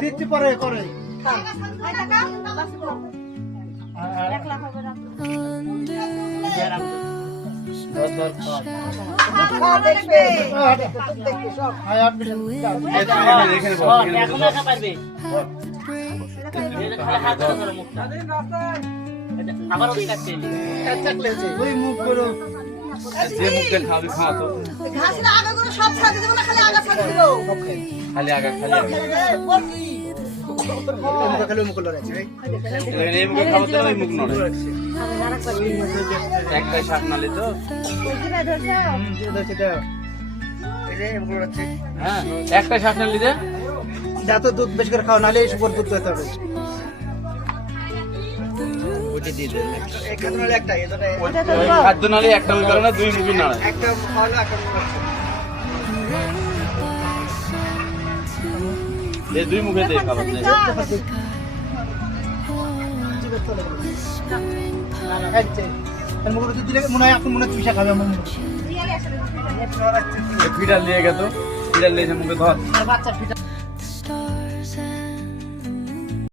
দিচ্ছি পরে করে ওই মুখ করো যে মুখে খাবি খাওয়া তো ঘাসের আগাগুলো সব ছাড়িয়ে দেবো না, খালি আগা ছাড়িয়ে দেবো। খালি আগা খালি আগা খালি মুখ করে আছে এই মুখে খাবো তো ওই মুখ নড়ে একটাই শাক নালি তো হ্যাঁ একটাই শাক নালি দে যত দুধ বেশি করে খাও নাহলে এই সুপর দুধ খেতে হবে ওইটা দিয়ে দে একটাই ওই খাদ্য নালি একটা মুখ করে না দুই মুখই নাড়ে একটা খাওয়ালো একটা এই দুই মুখে দে খাবার দে মনে হয় এখন মনে হয় চুষা খাবে আমার ফিডার নিয়ে গেতো ফিডার নিয়ে মুখে ধর বাচ্চা